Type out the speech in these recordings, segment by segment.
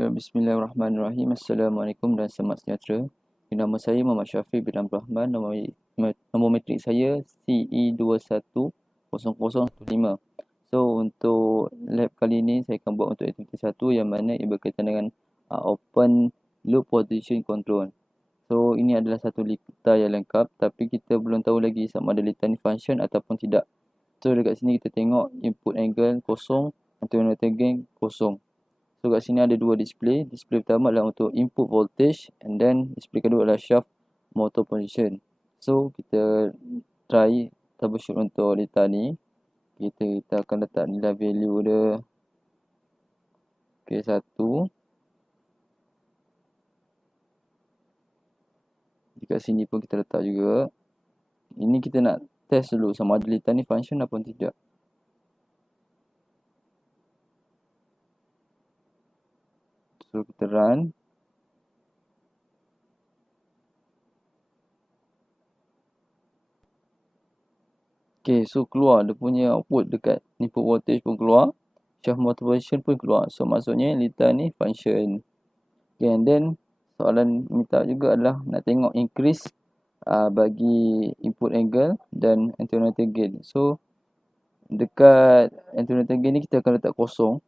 Ya, bismillahirrahmanirrahim. Assalamualaikum dan selamat sejahtera. Nama saya Muhammad SHAFIQ bin Abdul Rahman. Nombor matrik saya CE210015. So, untuk lab kali ini saya akan buat untuk aktiviti 1 yang mana ia berkaitan dengan open loop position control. So, ini adalah satu lita yang lengkap tapi kita belum tahu lagi sama ada lita ni function ataupun tidak. So, dekat sini kita tengok input angle kosong, antennator gain kosong. So kat sini ada dua display. Display pertama adalah untuk input voltage and then display kedua adalah shaft motor position. So kita try troubleshoot untuk data ni. Kita akan letak nilai value dia. Okay, 1. Dekat sini pun kita letak juga. Ini kita nak test dulu sama ada data ni function ataupun tidak. So kita run. Okay, so keluar dia punya output dekat input voltage pun keluar. Shaft motor position pun keluar. So maksudnya lita ni function. Okay, and then soalan minta juga adalah nak tengok increase bagi input angle dan antennator gain. So dekat antennator gain ni kita akan letak kosong.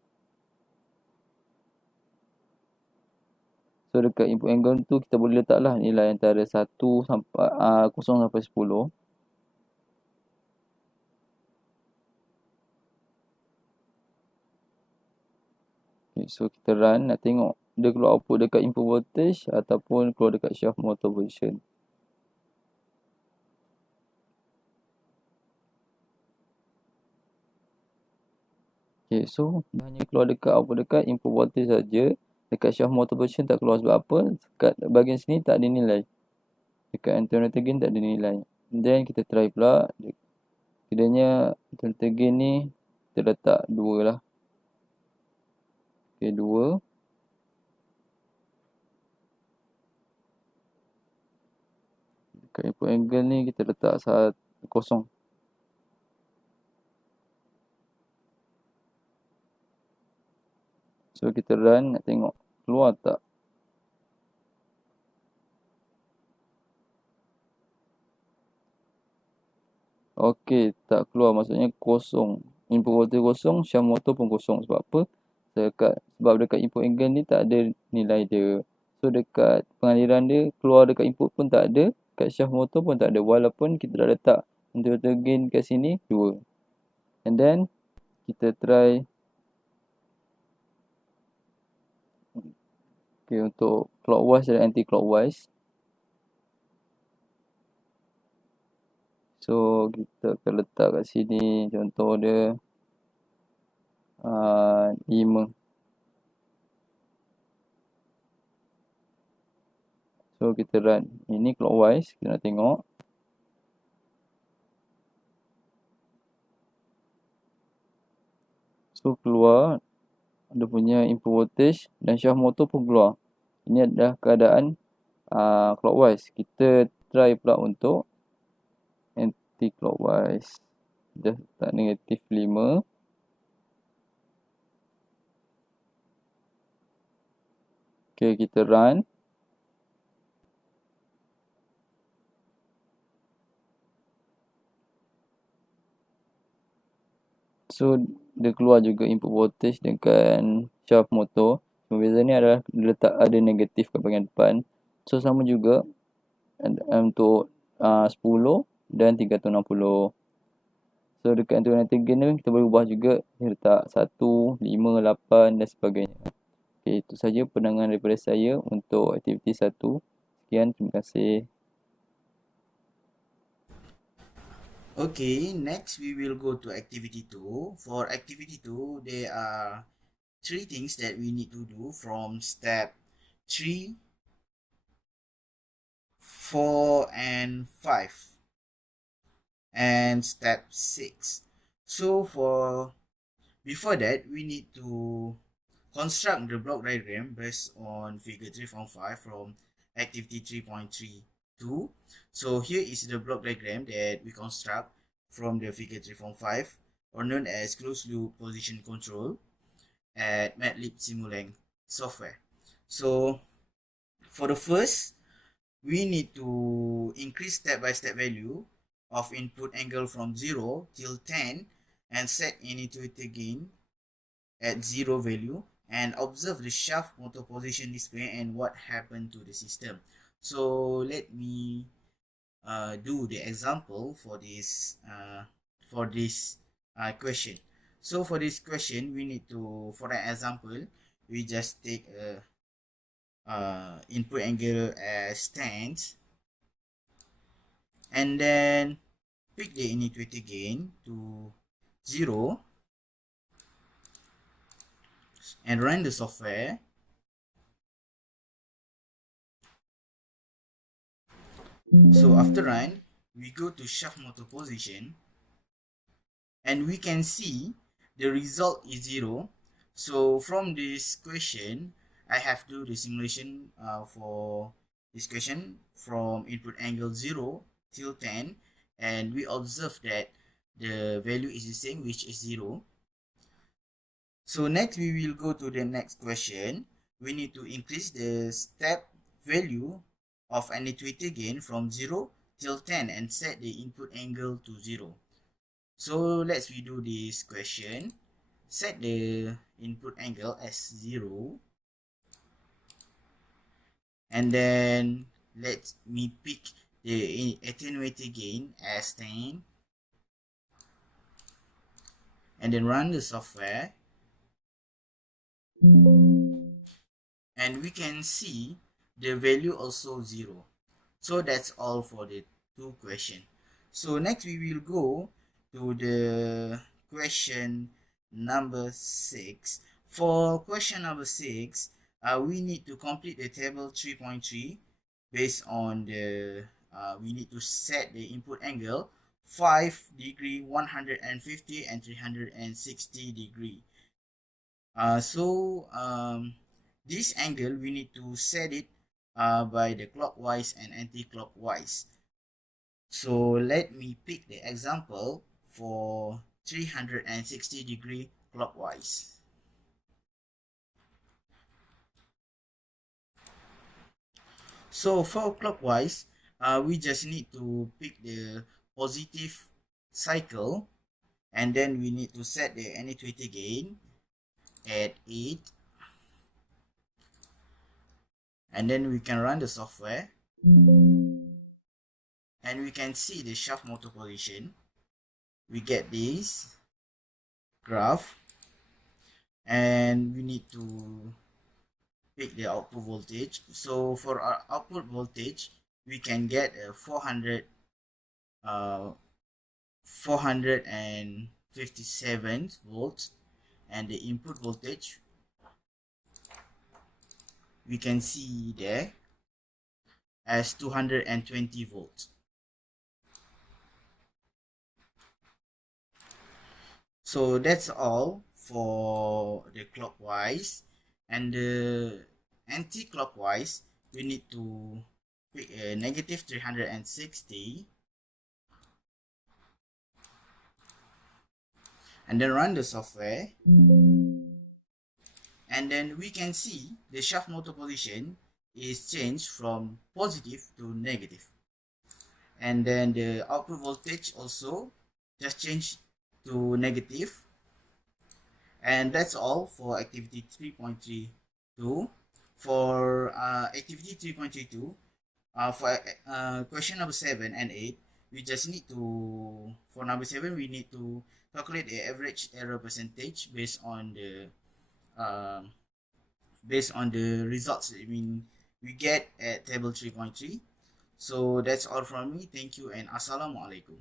So dekat input angle tu kita boleh letaklah nilai antara 1 sampai 0 sampai 10. Okay, so kita run nak tengok dia keluar output dekat input voltage ataupun keluar dekat shaft motor position. Okay, so dia hanya keluar dekat output dekat input voltage saja. Dekat shaft motor position tak keluar sebab apa? Dekat bahagian sini tak ada nilai. Dekat antennator gain tak ada nilai. Then kita try pula. Kiranya antennator gain ni kita letak 2 lah. Okay, 2. Dekat input angle ni kita letak 0. So kita run nak tengok keluar tak. Okey, tak keluar maksudnya kosong. Input voltage kosong, shaft motor pun kosong. Sebab apa? Sebab dekat input angle ni tak ada nilai dia. So dekat pengaliran dia keluar dekat input pun tak ada, dekat shaft motor pun tak ada walaupun kita dah letak antennator gain kat sini 2. And then kita try untuk clockwise dan anti clockwise. So kita akan letak kat sini contoh dia 5. So kita run. Ini clockwise, kita nak tengok. So keluar dia punya input voltage dan shaft motor pun keluar. Ini adalah keadaan clockwise. Kita try pula untuk anti clockwise. Dah letak negatif 5. Okay, kita run. So dia keluar juga input voltage dengan shaft motor. Pembeza ni adalah letak ada negatif kat bahagian depan. So sama juga untuk 10 dan 360. So dekat antennator gain ni kita boleh ubah juga. Kita letak 1, 5, 8 dan sebagainya. Okay, itu saja pandangan daripada saya untuk aktiviti 1. Sekian, terima kasih. Okay, next we will go to activity 2. For activity 2, there are 3 things that we need to do from step 3, 4, and 5. And step 6. So before that, we need to construct the block diagram based on figure 3.5 from activity 3.32. So here is the block diagram that we construct from the figure 3.5, or known as closed loop position control at MATLAB software. So for the first, we need to increase step-by-step value of input angle from 0 till 10 and set intuitive gain at 0 value and observe the shaft motor position display and what happened to the system. So let me do the example for this question. So for this question, we need to, for an example, we just take a input angle as 10 and then pick the intuitive gain to 0 and run the software. So after run, we go to shaft motor position and we can see the result is 0. So from this question, I have to do the simulation for this question from input angle 0 till 10, and we observe that the value is the same, which is 0. So next we will go to the next question. We need to increase the step value of an intuitive gain from 0 till 10 and set the input angle to 0. So let's redo this question. Set the input angle as 0 and then let me pick the attenuated gain as 10 and then run the software, and we can see the value also 0. So that's all for the two questions. So next we will go to the question number 6. For question number 6, we need to complete the table 3.3 based on the we need to set the input angle 5 degree, 150 and 360 degree. This angle we need to set it by the clockwise and anti-clockwise. So let me pick the example for 360 degree clockwise. So for clockwise, we just need to pick the positive cycle and then we need to set the intuitive gain at 8 and then we can run the software and we can see the shaft motor position. We get this graph and we need to pick the output voltage. So for our output voltage, we can get a 457 volts, and the input voltage we can see there as 220 volts. So that's all for the clockwise, and the anti-clockwise we need to pick a negative 360 and then run the software, and then we can see the shaft motor position is changed from positive to negative, and then the output voltage also just changed to negative. And that's all for activity 3.32. For activity 3.32, for question number 7 and 8, we just need to, for number 7, we need to calculate the average error percentage based on the results we get at table 3.3. So that's all from me. Thank you and assalamualaikum.